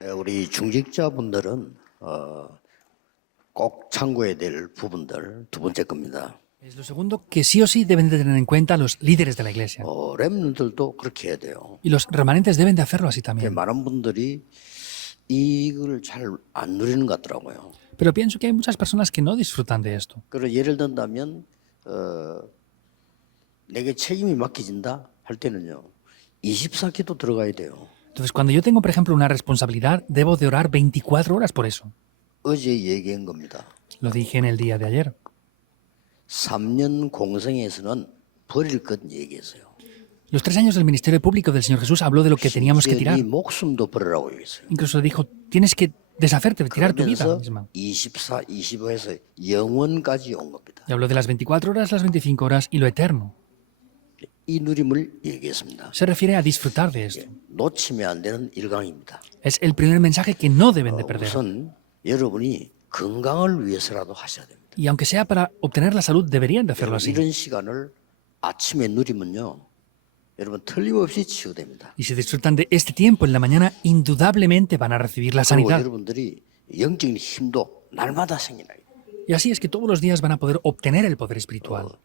우리 중직자분들은 꼭 참고해야 될 부분들 두 번째 겁니다. Es lo segundo que sí o sí deben de tener en cuenta los líderes de la iglesia. 렘넌트들도 그렇게 해야 돼요. Y los remanentes deben de hacerlo así también. 많은 분들이 이걸 잘 안 누리는 것 같더라고요. Pero pienso que hay muchas personas que no disfrutan de esto. 그래서 예를 든다면 내게 책임이 맡겨진다 할 때는요. 24기도 들어가야 돼요. Entonces, cuando yo tengo, por ejemplo, una responsabilidad, debo de orar 24 horas por eso. 어제 얘기한 겁니다. Lo dije en el día de ayer. 3년 공생에서는 버릴 것 얘기했어요. Los 3 años del ministerio público del Señor Jesús habló de lo que teníamos que tirar. 네 목숨도 버리라고 얘기했어요. Incluso dijo, tienes que deshacerte, tirar tu vida 그러면서 misma. 24, 25에서 영원까지 온 겁니다. Y habló de las 24 horas, las 25 horas y lo eterno. 이 누림을 얘기했습니다. Se refiere a disfrutar de esto. 놓치면 안 되는 일강입니다. Es el primer mensaje que no deben de perder. 우선 여러분이 건강을 위해서라도 하셔야 됩니다. Y aunque sea para obtener la salud, deberían de hacerlo así. 이런 시간을 아침에 누리면요. 여러분 틀림없이 치유됩니다. Y si disfrutan de este tiempo en la mañana, indudablemente van a recibir la 그리고 sanidad. 여러분들이 영적인 힘도 날마다 생기나. Y así es que todos los días van a poder obtener el poder espiritual.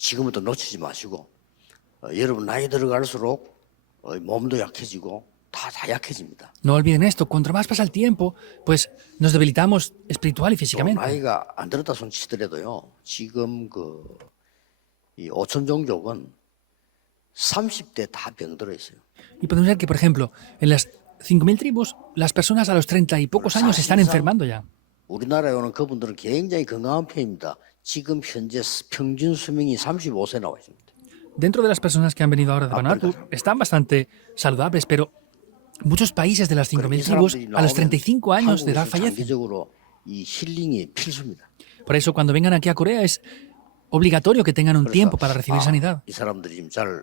지금부터 놓치지 마시고 여러분 나이 들어갈수록 몸도 약해지고 다 약해집니다. No olviden esto, cuanto más pasa el tiempo, pues nos debilitamos espiritual y físicamente. 나이가 안 들었다 손 치더라도요. 지금 이 5천 종족은 30대 다 병들어 있어요. Y podemos ver que, por ejemplo, en las 5.000 tribus, las personas a los 30 y pocos años se están enfermando ya. 우리나라에 오는 그분들은 굉장히 건강한 편입니다. 지금 현재 평균 수명이 35세 나와 있습니다. Dentro de las personas que han venido ahora de Vanuatu, están bastante saludables, pero muchos países de las 5.000 tribus, a los 35 años de edad fallecen. 장기적으로 이 힐링이 필수입니다. Por eso, cuando vengan aquí a Corea, es obligatorio que tengan un tiempo para recibir sanidad. 이 사람들이 지금 잘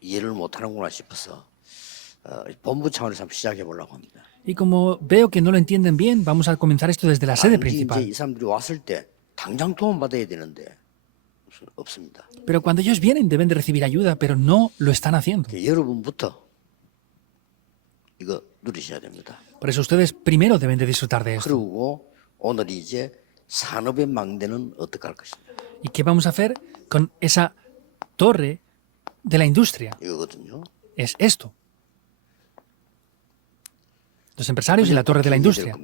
이해를 못하는구나 싶어서 본부 차원에서 한번 시작해 보려고 합니다. Y como veo que no lo entienden bien, vamos a comenzar esto desde la sede principal. 이제 이 사람들이 왔을 때 당장 도움 받아야 되는데 없습니다. Pero cuando ellos vienen deben de recibir ayuda, pero no lo están haciendo. 여러분부터 이거 누리셔야 됩니다. Por eso ustedes primero deben de disfrutar de esto. 그리고 오늘 이제 산업의 망대는 어떻게 할 것이냐. ¿Y qué vamos a hacer con esa torre de la industria? 이거거든요. Es esto. Los empresarios y la torre de la industria.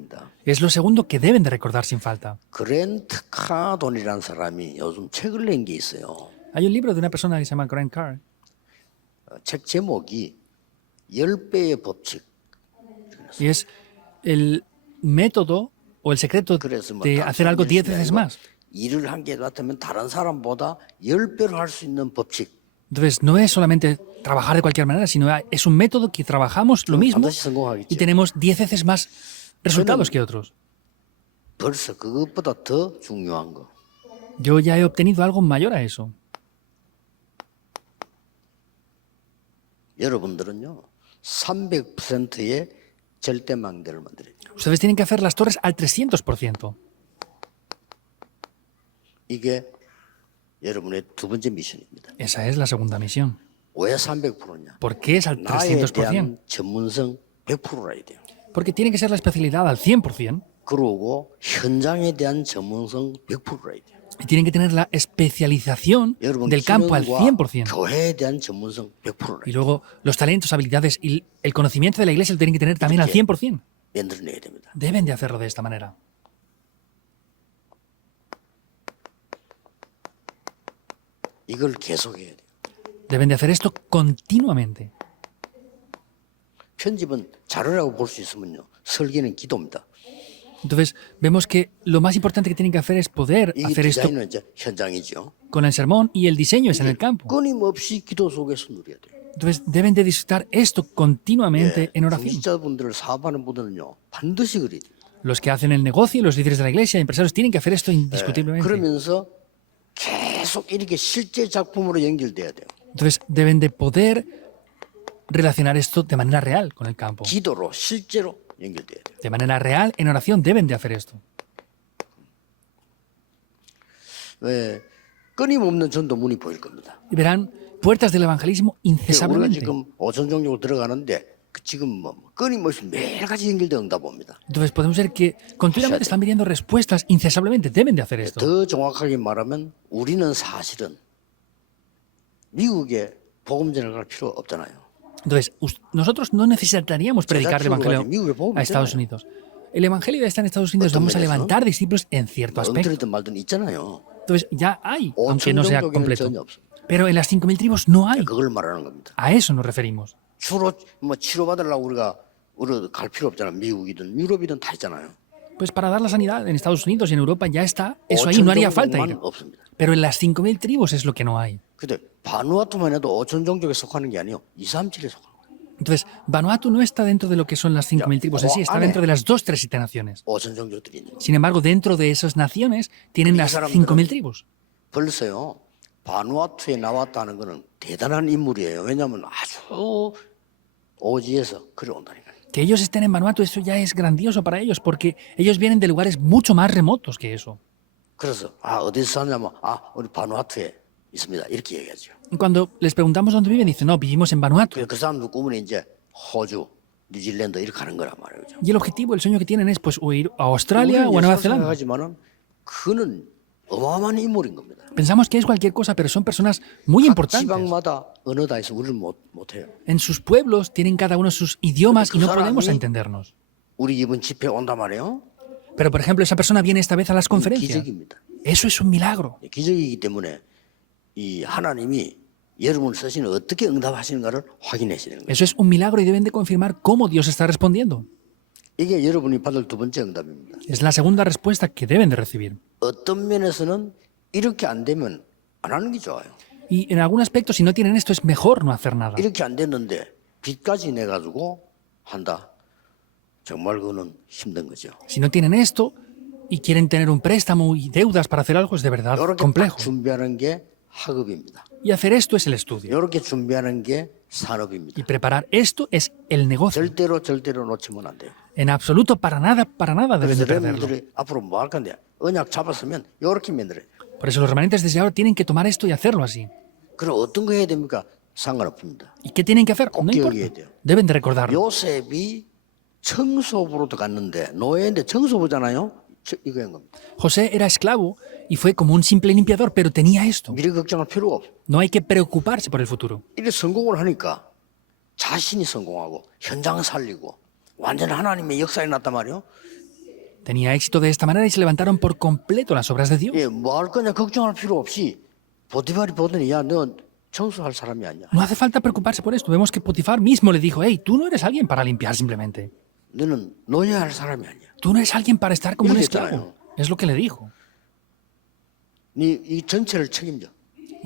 Es lo segundo que deben de recordar sin falta. 그랜트 카돈이라는 사람이 요즘 책을 낸 게 있어요. Hay un libro de una persona que se llama Grant Card. 책 제목이 10배의 법칙. Y es el método o el secreto 그래서 de hacer algo 10 veces más. 일을 한 개 같으면 다른 사람보다 10배로 할 수 있는 법칙. Entonces, no es solamente trabajar de cualquier manera, sino es un método que trabajamos lo mismo 반드시 성공하겠죠. y tenemos 10 veces más resultados que otros. 벌써 그것보다 더 중요한 거. Yo ya he obtenido algo mayor a eso. 여러분들은요. 300%의 절대망대를 만들어야 돼요. Ustedes tienen que hacer las torres al 300%. 이게 여러분의 두 번째 미션입니다. Esa es la segunda misión. 왜 300%냐? ¿Por qué es al 나에 300%? 대한 전문성 100%라야 돼요. Porque tiene que ser la especialidad al 100%. 그리고 현장에 대한 전문성 100%라야 돼요. Y tienen que tener la especialización 여러분 del campo al 기능과 100%. 교회에 대한 전문성 100%라야 Y 돼요. luego los talentos, habilidades y el conocimiento de la iglesia lo tienen que tener también al 100%. 만들어내야 됩니다. Deben de hacerlo de esta manera. 이걸 계속해야 돼요. Deben de hacer esto continuamente. 편집은 자료라고 볼 수 있으면요. 설계는 기도입니다. Entonces, vemos que lo más importante que tienen que hacer es poder 이 hacer esto 디자인은 이제 현장이죠. con el sermón y el diseño es en el campo. 끊임없이 기도 속에서 누려야 돼요. Entonces, deben de disfrutar esto continuamente en oración. 중직자분들을 사업하는 분들은요. 반드시 그래야 돼요. Los que hacen el negocio, los líderes de la iglesia, empresarios, tienen que hacer esto indiscutiblemente. 그러면서 계속 이렇게 실제 작품으로 연결돼야 돼요. Entonces, deben de poder relacionar esto de manera real con el campo. 기도로 실제로 연결돼야 돼요. De manera real, en oración, deben de hacer esto. 왜 끊임없는 전도문이 보일 겁니다. Y verán puertas del evangelismo 우리가 incesablemente. 지금 5천 종족 들어가는데 지금 뭐 끊임없이 매일같이 연결되어 응답 옵니다. Entonces podemos ver que continuamente están viniendo respuestas incesablemente. Deben de hacer esto. 더 정확하게 말하면 우리는 사실은 미국에 복음전을 갈 필요 없잖아요. Entonces, nosotros no necesitaríamos predicar el Evangelio a Estados 있잖아요. Unidos. El Evangelio ya está en Estados Unidos. Vamos a levantar discípulos en cierto aspecto. 엉터리든 말든 있잖아요. Entonces, ya hay, aunque no sea 오천종족에는 completo. 전혀 없습니다. Pero en las 5.000 tribus no hay. 그걸 말하는 겁니다. A eso nos referimos. 주로 뭐 치료받으려고 우리가 갈 필요 없잖아요. 미국이든 유럽이든 다 있잖아요. Pues para dar la sanidad en Estados Unidos y en Europa ya está. Eso ahí no haría falta ir. 오천종족만 없습니다. Pero en las 5.000 tribus es lo que no hay. 근데 바누아투만 해도 오천종족에 속하는 게 아니요. 237에 속하는 거예요. Entonces, Vanuatu no está dentro de lo que son las 5.000 tribus en sí, está dentro de las 2, 3 naciones. 오천종족들이 있는 거예요. Sin embargo, dentro de esas naciones tienen las 5.000 tribus. 벌써요. 바누아투에 나왔다는 거는 대단한 인물이에요. 왜냐하면 아주 오지에서 그리 온다니까요. Que ellos estén en Vanuatu, eso ya es grandioso para ellos, porque ellos vienen de lugares mucho más remotos que eso. 그래서 어디서 사냐면 우리 바누아투에 있습니다. 이렇게 얘기하죠. Cuando les preguntamos dónde viven, dicen, no, vivimos en Vanuatu. 그 사람들 꿈은 이제 호주, 뉴질랜드 이렇게 가는 거란 말이죠. Y el objetivo, el sueño que tienen es pues o ir a Australia o a Nueva Zelanda. 생각하지만은 그는 어마어마한 인물인 겁니다. Pensamos que es cualquier cosa, pero son personas muy 각 importantes. 지방마다 언어 다 있어 우리를 못해요. En sus pueblos tienen cada uno sus idiomas y no 그 podemos 사람이 entendernos. 우리 이번 집회 온단 말이에요. Pero, por ejemplo, esa persona viene esta vez a las conferencias. 기적입니다. Eso es un milagro. 기적이기 때문에 이 하나님이 여러분을 쓰시는 어떻게 응답하시는가를 확인하시는 거예요. Eso es un milagro y deben de confirmar cómo Dios está respondiendo. 이게 여러분이 받을 두 번째 응답입니다. Es la segunda respuesta que deben de recibir. 어떤 면에서는 이렇게 안 되면 안 하는 게 좋아요. Y en algún aspecto, si no tienen esto, es mejor no hacer nada. 이렇게 안 됐는데 빚까지 내가지고 한다. 정말 그거는 힘든 거죠. Si no tienen esto y quieren tener un préstamo y deudas para hacer algo, es de verdad 이렇게 complejo. 딱 준비하는 게 학업입니다. Y hacer esto es el estudio. 이렇게 준비하는 게 산업입니다. Y preparar esto es el negocio. 절대로 놓치면 안 돼요. En absoluto, para nada deben de 그래서 perderlo. 여러분들이 앞으로 뭐 할 건데 언약 잡았으면 이렇게 만들어요. Por eso los remanentes desde ahora tienen que tomar esto y hacerlo así. 그럼 어떤 거 해야 됩니까? 상관없습니다. ¿Y qué tienen que hacer? No 기억해야 importa. 돼요. Deben de recordarlo. 요셉이 청소부로 들어갔는데 노예인데 청소부잖아요. 이거인 겁니다. José era esclavo y fue como un simple limpiador, pero tenía esto. 미래 걱정할 필요가 없어. No hay que preocuparse por el futuro. 이래 성공을 하니까 자신이 성공하고 현장 살리고 완전 하나님의 역사에 났단 말이에요. Tenía éxito de esta manera y se levantaron por completo las obras de Dios. 예, 뭐 할 거냐 걱정할 필요 없이 보디발이 보더니 야, 너 청소할 사람이 아니야. No hace falta preocuparse por esto. Vemos que Potifar mismo le dijo, hey, tú no eres alguien para limpiar simplemente. 너는 노예할 사람이 아니야. Tú no eres alguien para estar como un Mira, esclavo. Es lo que le dijo. 네 이 전체를 책임져.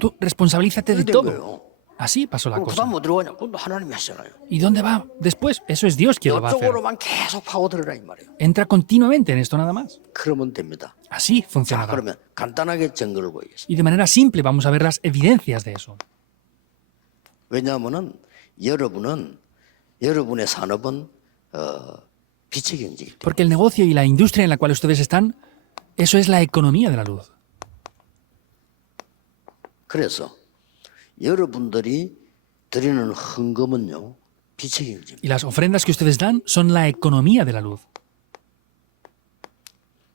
Tú responsabilízate de 그래 된 todo. 거예요. Así pasó la 그럼 cosa. 그다음 어디로 가냐? 그건 하나님이 하시잖아요. ¿Y dónde va después? Eso es Dios quien lo va a hacer. 이쪽으로만 계속 파고들어라 이 말이에요. Entra continuamente en esto nada más. 그러면 됩니다. Así 자, funcionará. 그러면 간단하게 증거를 보이겠습니다. Y de manera simple vamos a ver las evidencias de eso. 왜냐하면은 여러분의 산업은 빛의 경제이기 때문에. Porque el negocio y la industria en la cual ustedes están, eso es la economía de la luz. 그래서 여러분들이 드리는 헌금은요 빛의 경제입니다. Y las ofrendas que ustedes dan son la economía de la luz.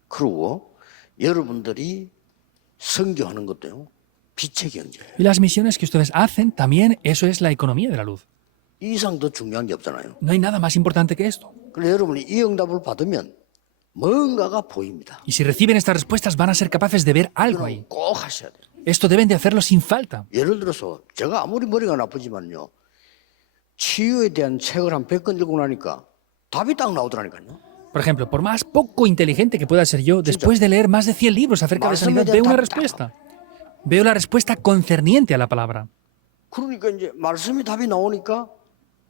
그리고 여러분들이 선교하는 것도요 빛의 경제예요. Y las misiones que ustedes hacen, también eso es la economía de la luz. 이 이상 더 중요한 게 없잖아요. No hay nada más importante que esto. 그래서 여러분이 이 응답을 받으면 뭔가가 보입니다. Y si reciben estas respuestas van a ser capaces de ver algo ahí. 이건 꼭 하셔야 돼요. Esto deben de hacerlo sin falta. 예를 들어서 제가 아무리 머리가 나쁘지만요 치유에 대한 책을 한 100권 읽고 나니까 답이 딱 나오더라니까요. Por ejemplo, por más poco inteligente que pueda ser yo, después de leer más de 100 libros acerca de sanidad, veo una respuesta. Veo la respuesta concerniente a la palabra. 그러니까 이제 말씀이 답이 나오니까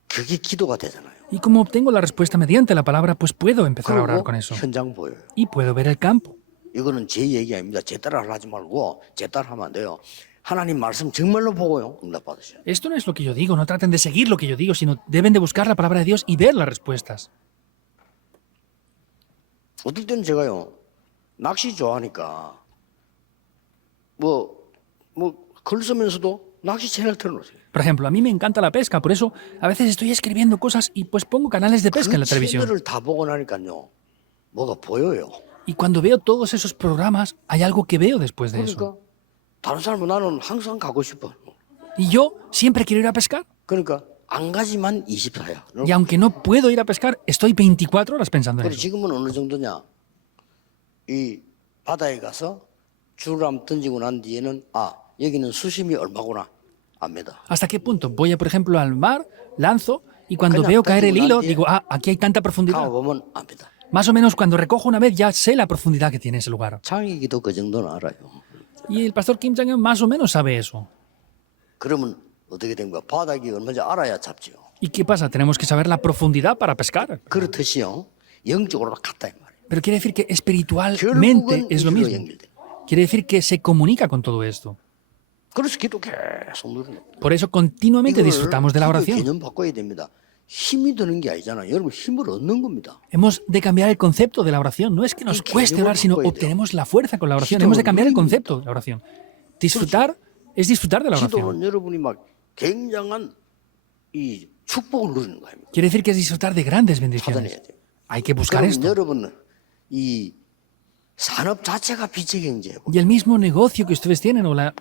그게 기도가 되잖아요. Y como obtengo la respuesta mediante la palabra, pues puedo empezar a orar 그리고 con eso. 현장 보여요. Y puedo ver el campo. 이거는 제 얘기 아닙니다. 제 따라 하지 말고 제 따라 하면 안 돼요. 하나님 말씀 정말로 보고요. 응답 받으셔요. Esto no es lo que yo digo, no traten de seguir lo que yo digo, sino deben de buscar la palabra de Dios y ver las respuestas. 어떨 때는 제가요 낚시 좋아하니까 글 쓰면서도 낚시 채널 틀어놓으세요. Por ejemplo, a mí me encanta la pesca, por eso a veces estoy escribiendo cosas y pues pongo canales de pesca en la 그 televisión. 채널을 다 보고 나니까요. 뭐가 보여요. Y cuando veo todos esos programas, hay algo que veo después de eso. 그러니까 다른 사람은 나는 항상 가고 싶어. Y yo siempre quiero ir a pescar. 그러니까 안 가지만 24야. Y aunque no puedo ir a pescar, estoy 24 horas pensando en 그래 eso. 지금은 어느 정도냐? 이 바다에 가서 줄을 한번 던지고 난 뒤에는 여기는 수심이 얼마구나 압니다. ¿Hasta qué punto? Voy, por ejemplo, al mar, lanzo y cuando Coño, veo caer el tengo hilo, nadie. digo, aquí hay tanta profundidad. 가보면 압니다. Más o menos cuando recojo una vez ya sé la profundidad que tiene ese lugar. 장이기도 그 정도는 알아요. Y el pastor Kim Jong-un más o menos sabe eso. 그러면 어떻게 된 거야? 바닥이 얼마인지 알아야 잡지요. ¿Y qué pasa? Tenemos que saber la profundidad para pescar. 그렇듯이요. 영적으로 같다 이 말이에요. Pero quiere decir que espiritualmente 결국은 es lo 이리로 mismo. 연결돼. Quiere decir que se comunica con todo esto. 그래서 기도 계속 누르는 거예요. Por eso continuamente 이걸 disfrutamos de la 기도 oración. 개념 바꿔야 됩니다. 힘이 드는 게 아니잖아요. 여러분 힘을 얻는 겁니다. Hemos de cambiar el concepto de la oración. No es que nos cueste orar, sino obtenemos la fuerza con la oración. Hemos de cambiar el concepto de la oración. Disfrutar es disfrutar de la oración. 기도는 여러분이 막 굉장한 이 축복을 누리는 거예요. Quiere decir que es disfrutar de grandes bendiciones. 찾아내야 돼요. Hay que buscar 그러면 esto. 여러분은 이 산업 자체가 빛의 경제예요. Y el mismo negocio que ustedes tienen o la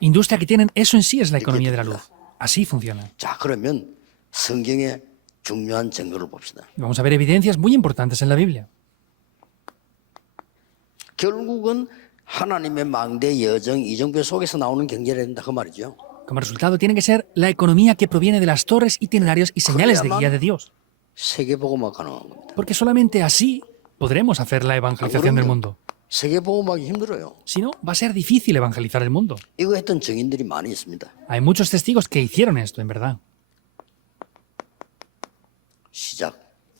industria que tienen, eso en sí es la economía de la luz. Así funciona. 자, 그러면 성경의 중요한 증거를 봅시다. Vamos a ver evidencias muy importantes en la Biblia. 결국은 하나님의 망대 여정 이정표 속에서 나오는 경제라 된다 그 말이죠. Como resultado, tiene que ser la economía que proviene de las torres, itinerarios y señales de guía de Dios. 세계복음화 가능한 겁니다. Porque solamente así podremos hacer la evangelización del mundo. 세계복음화하기 힘들어요. Si no, va a ser difícil evangelizar el mundo. 이거 했던 증인들이 많이 있습니다. Hay muchos testigos que hicieron esto, en verdad. 시작.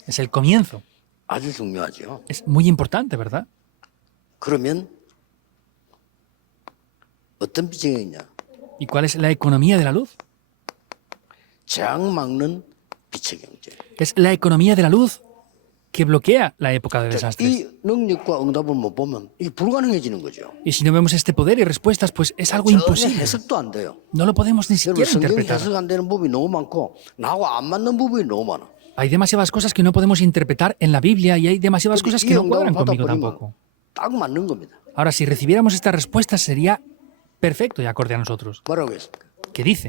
Es el comienzo. 아주 중요하죠. Es muy importante, ¿verdad? 그러면 어떤 비전이냐? ¿Y cuál es la economía de la luz? 재앙 막는 빛의 경제. Es la economía de la luz que bloquea la época de 자, desastres. 이 능력과 응답을 못 보면 이게 불가능해지는 거죠. Y si no vemos este poder y respuestas, pues es algo 전혀 imposible. 해석도 안 돼요. No lo podemos ni 여러분 siquiera 성경 interpretar. 해석 안 되는 부분이 너무 많고 나하고 안 맞는 부분이 너무 많아. Hay demasiadas cosas que no podemos interpretar en la Biblia y hay demasiadas cosas que no cuadran conmigo tampoco. 딱 맞는 겁니다. Ahora, si recibiéramos estas respuestas sería perfecto y acorde a nosotros. 뭐라고 했습니까? ¿Qué dice?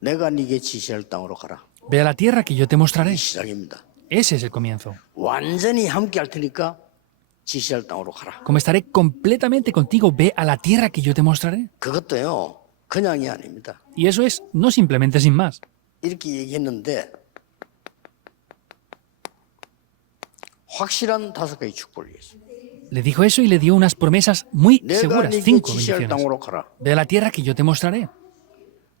내가 네게 지시할 땅으로 가라. Ve a la tierra que yo te mostraré. 시작입니다. Ese es el comienzo. 완전히 함께 할 테니까 지시할 땅으로 가라. Como estaré completamente contigo, ve a la tierra que yo te mostraré. 그것도요. 그냥이 아닙니다. Y eso es no simplemente sin más. 이렇게 얘기했는데 확실한 5가지 축복을 얘기했어요. Le dijo eso y le dio unas promesas muy 내가 seguras, 네게 5 지시할 bendiciones. 땅으로 가라. Ve a la tierra que yo te mostraré.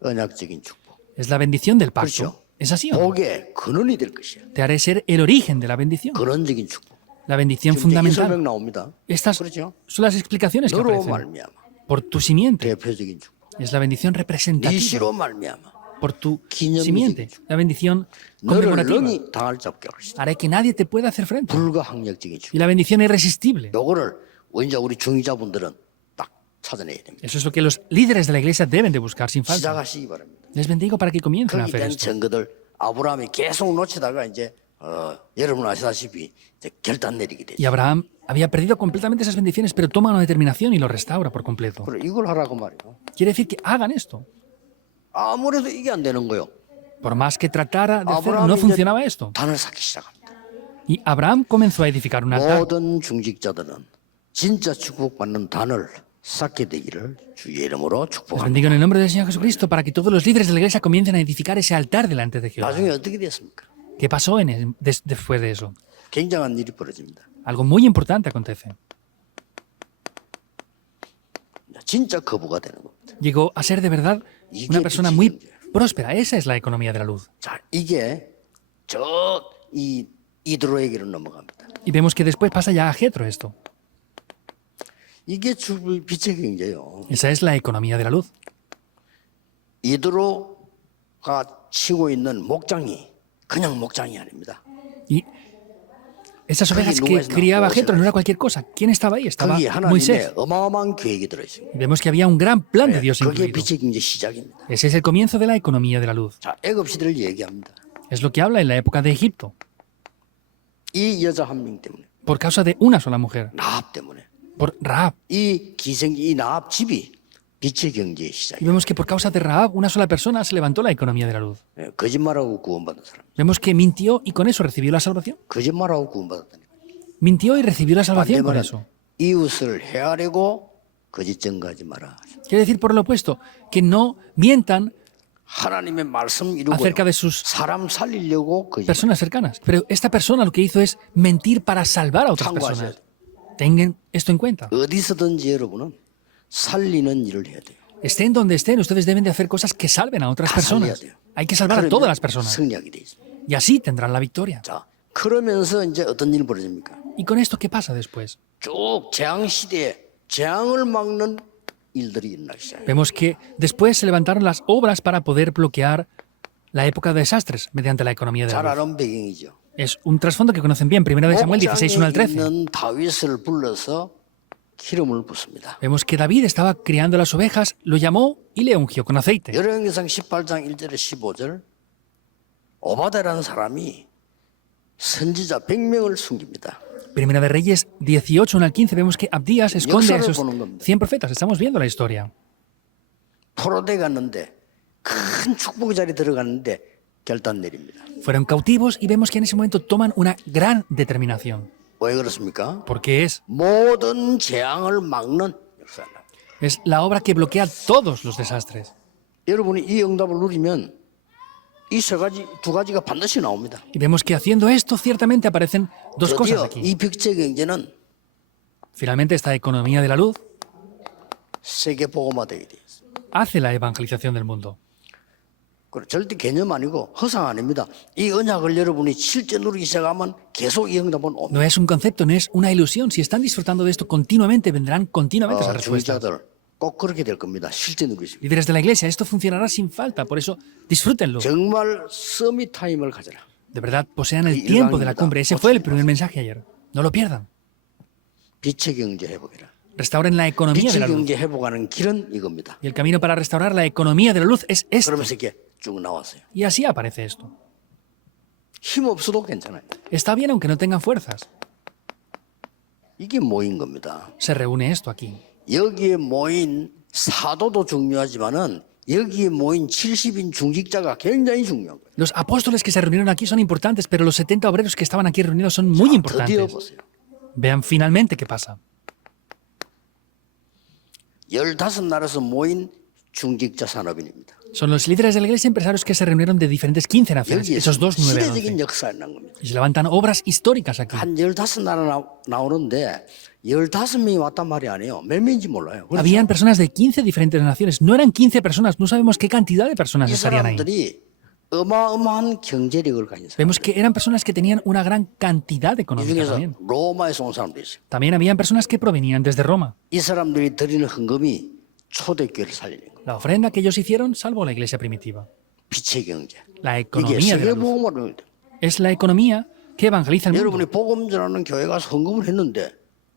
언약적인 축복. Es la bendición del pacto. 그렇죠. ¿Es así o no? 복의 근원이 될 것이야. Te haré ser el origen de la bendición. 근원적인 축복. La bendición 지금 이제 이 설명 fundamental. 나옵니다. Estas 그렇죠? son las explicaciones que 너로 aparecen. 말미암아 Por tu simiente. 대표적인 축복. Es la bendición 네 representativa. 씨로 말미암아 Por tu 기념비적인 simiente. La bendición 너를 conmemorativa. 능히 당할 잡게 할 것이다. Haré que nadie te pueda hacer frente. 불가항력적인 축복. Y la bendición irresistible. 요거를 이제 우리 중위자분들은 딱 찾아내야 됩니다. Eso es lo que los líderes de la iglesia deben de buscar sin falta. 시작하시기 바랍니다. Les bendigo para que comiencen a 거기 hacer 된 esto. 증거들 아브라함이 계속 놓치다가 이제 여러분 아시다시피 이제 결단 내리게 되죠. Y Abraham había perdido completamente esas bendiciones, pero toma una determinación y lo restaura por completo. 그래 이걸 하라고 말이에요. Quiere decir que hagan esto. 아무래도 이게 안 되는 거요. Por más que tratara de hacerlo, 아브라함이 no 이제 funcionaba esto. 단을 쌓기 시작합니다. Y Abraham comenzó a edificar un altar. 모든 중직자들은 진짜 축복받는 단을 쌓게 되기를 주의 이름으로 Les 축복합니다. bendigo en el nombre del Señor Jesucristo para que todos los líderes de la iglesia comiencen a edificar ese altar delante de Jehová. 나중에 어떻게 됐습니까? ¿Qué pasó después de eso? 굉장한 일이 벌어집니다. Algo muy importante acontece. 진짜 거부가 되는 겁니다. Llegó a ser de verdad una persona muy próspera. Esa es la economía de la luz. 자, 이게 이 이드로에게로 넘어갑니다. Y vemos que después pasa ya a Jetro esto. 이게 빛의 경제예요. Esa es la economía de la luz. 이드로가 치고 있는 목장이 그냥 목장이 아닙니다. Y Esas 거기 ovejas 누가 que 있나? criaba 모세가 Jetro no era cualquier cosa. ¿Quién estaba ahí? Estaba 거기에 Moisés. 하나님의 어마어마한 계획이 들어있습니다. Y vemos que había un gran plan de Dios 그게 incluido. 빛의 경제 시작입니다. Ese es el comienzo de la economía de la luz. 자, 애굽 시대를 얘기합니다. Es lo que habla en la época de Egipto. 이 여자 한 명 때문에, Por causa de una sola mujer. 나합 때문에, Por Rahab. 이 기생이 이 나합 집이 빛의 경제의 Y 시작이에요. vemos que por causa de Rahab, una sola persona se levantó la economía de la luz. 거짓말하고 구원받은 사람, Vemos que mintió y con eso recibió la salvación. 거짓말하고 구원받았다니까. Mintió y recibió la salvación con 반대말은 eso. 이웃을 헤아리고 거짓 증거하지 마라. Quiere decir por lo opuesto, que no mientan 하나님의 말씀 이루고 acerca de sus 사람 살리려고 거짓말. personas cercanas. Pero esta persona lo que hizo es mentir para salvar a otras 참고하셔야 personas. Tengan esto en cuenta. 어디서든지 여러분은 살리는 일을 해야 돼요. Estén donde estén, ustedes deben de hacer cosas que salven a otras 다 살려야 personas. 돼요. Hay que salvar a todas las personas. 승리하게 돼 있습니다. Y así tendrán la victoria. 자, 그러면서 이제 어떤 일이 벌어집니까? ¿Y con esto qué pasa después? 쭉 재앙 시대에 재앙을 막는 일들이 일어나기 시작해요. Vemos que después se levantaron las obras para poder bloquear la época de desastres mediante la economía de 잘 la luz. 아는 배경이죠. Es un trasfondo que conocen bien, 1 de Samuel 16, 1 al 13. 있는 다윗을 불러서 기름을 붓습니다. Vemos que David estaba criando las ovejas, lo llamó y le ungió con aceite. 열왕기상 18장 1절에 15절 오바데라는 사람이 선지자 100명을 숨깁니다. Primera de Reyes 18, 1 al 15, vemos que Abdías esconde a 역사를 esos 보는 겁니다. 100 profetas. Estamos viendo la historia. 포로돼 갔는데 큰 축복의 자리에 들어갔는데 결단 내립니다. Fueron cautivos y vemos que en ese momento toman una gran determinación. 왜 그렇습니까? Porque es 모든 재앙을 막는 역사다. la obra que bloquea todos los desastres. 여러분이 이 응답을 누리면 이 두 가지가 반드시 나옵니다. Y vemos que haciendo esto, ciertamente aparecen dos cosas 드디어 aquí. 이 빛의 경제는 Finalmente, esta economía de la luz 세계 복음화되게 돼 있어요. hace la evangelización del mundo. 그리고 절대 개념 아니고 허상 아닙니다. 이 언약을 여러분이 실제 누리기 시작하면 계속 이 응답은 옵니다. No es un concepto, no es una ilusión. Si están disfrutando de esto continuamente, vendrán continuamente esas respuestas. 중자들 꼭 그렇게 될 겁니다. 실제 누리시면. Líderes de la iglesia, esto funcionará sin falta, por eso disfrútenlo. 정말 서밋 타임을 가져라. De verdad, posean el tiempo de la cumbre. Ese fue el primer mensaje ayer. No lo pierdan. 빛의 경제 회복이라. Restauren la economía de 빛의 la luz. 경제 회복하는 길은 이겁니다. Y el camino para restaurar la economía de la luz es esto. 그러면서 이렇게 쭉 나왔어요. Y así aparece esto. 힘 없어도 괜찮아요. Está bien aunque no tengan fuerzas. 이게 모인 겁니다. Se reúne esto aquí. 여기에 모인 사도도 중요하지만은 여기에 모인 70인 중직자가 굉장히 중요한 거예요. Los apóstoles que se reunieron aquí son importantes, pero los 70 obreros que estaban aquí reunidos son muy 드디어 importantes. 보세요. Vean finalmente qué pasa. 15나라에서 모인 중직자 산업인입니다. Son los líderes de la iglesia empresarios que se reunieron de diferentes 15 naciones, 여기에 esos dos 9 al 시대적인 11. 역사가 난 겁니다. Y se levantan obras históricas aquí. 한 15나라 나오는데 15명이 왔단 말이 아니에요. 몇 명인지 몰라요. 그렇죠? Habían personas de 15 diferentes naciones. No eran 15 personas, no sabemos qué cantidad de personas 이 estarían ahí. 사람들이 어마어마한 경제력을 가진 사람. Vemos que eran personas que tenían una gran cantidad 이 económica 중에서 también. 로마에서 온 사람도 있어요. También habían personas que provenían desde Roma. 이 사람들이 드리는 헌금이 초대교회를 살리는 거예요. La ofrenda que ellos hicieron salvó la iglesia primitiva. 빛의 경제. La 이게 economía de la 세계 luz. 복음으로 Es la economía que evangeliza el mundo. 여러분이 복음 전하는 교회 가서 헌금을 했는데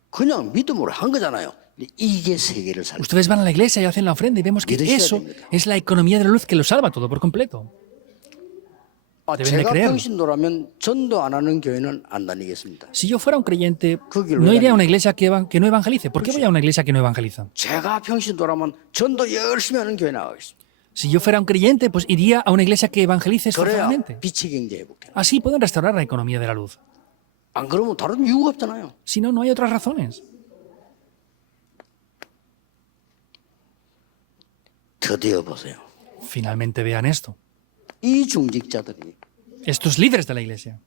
그냥 믿음으로 한 거잖아요. 근데 이게 세계를 살려. Ustedes van a la iglesia y hacen la ofrenda y vemos que 믿으셔야 eso 됩니다. es la economía de la luz que lo salva todo por completo. deben de 제가 creerlo. 평신도라면 전도 안 하는 교회는 안 다니겠습니다. Si yo fuera un creyente, 그 길로 no iré a 다니는 una iglesia que no evangelice. ¿Por qué voy a una iglesia que no evangeliza? 제가 평신도라면 전도 열심히 하는 교회 나가겠습니다. Si yo fuera un creyente, pues iría a una iglesia que evangelice 그래야 esforzadamente. 빛의 경제 회복돼요. Así pueden restaurar la economía de la luz. 안 그러면 다른 이유가 없잖아요. Si no, no hay otras razones. 드디어 보세요. Finalmente vean esto. 이 중직자들이 Estos líderes de la iglesia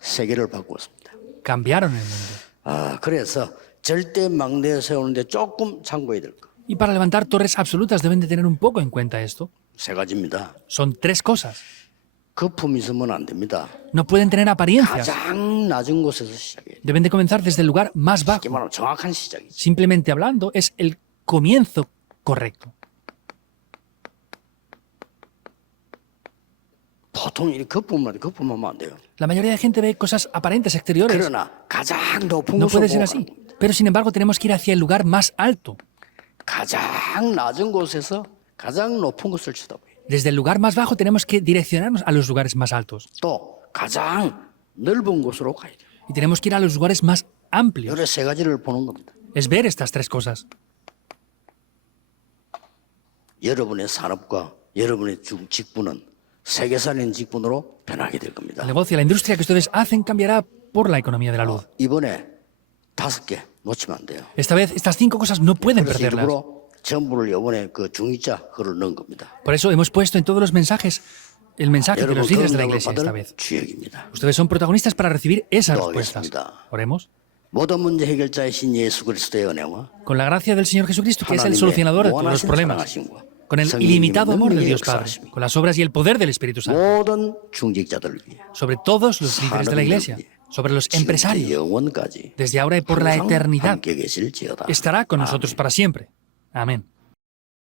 세계를 바꾸었습니다. cambiaron el mundo. 그래서 절대 망대에 세우는데 조금 참고해야 될 거. Y para levantar torres absolutas deben de tener un poco en cuenta esto. 세 가지입니다. Son tres cosas. 거품이 있으면 안 됩니다. No pueden tener apariencias. 가장 낮은 곳에서 시작해요. Deben de comenzar desde el lugar más 이게 bajo. 말하면 정확한 시작이죠. Simplemente hablando, es el comienzo correcto. 보통 이렇게 거품하면 안 돼요. La mayoría de gente ve cosas aparentes, exteriores. 그러나 가장 높은 No 곳으로 puede ser 보고 así. 가는 겁니다. Pero sin embargo tenemos que ir hacia el lugar más alto. 가장 낮은 곳에서 가장 높은 곳을 쳐다봐요. Desde el lugar más bajo tenemos que direccionarnos a los lugares más altos. 또 가장 넓은 곳으로 가야 돼요. Y tenemos que ir a los lugares más amplios. 이런 세 가지를 보는 겁니다. Es ver estas tres cosas. 여러분의 산업과 여러분의 직분은 세계사는 직분으로 변하게 될 겁니다. El negocio, la industria que ustedes hacen cambiará por la economía de la luz. 이번에 5개 놓치면 안 돼요. Esta vez, estas 5 cosas no pueden 그래서 perderlas. 일부러 전부를 이번에 그 중위자 그걸 넣은 겁니다. Por eso hemos puesto en todos los mensajes el mensaje de 여러분 los líderes de la 그런 iglesia esta 받을 vez. 주역입니다. Ustedes son protagonistas para recibir esas No, respuestas. obviamente. Oremos. 모든 문제 해결자이신 예수 그리스도의 은혜와 Con la gracia del Señor Jesucristo, que es el 하나님의 solucionador de todos los 무한하신 problemas. 사랑하심과 Con el 성령님의 ilimitado amor de 능력의 Dios Padre. 역사하심이 Con las obras y el poder del Espíritu Santo. 모든 중직자들을 위해 Sobre todos los líderes de la iglesia. Sobre los 지금부터 empresarios. 영원까지 Desde ahora y por la 항상 eternidad. 함께 계실지어다. Estará con nosotros para siempre. Amén.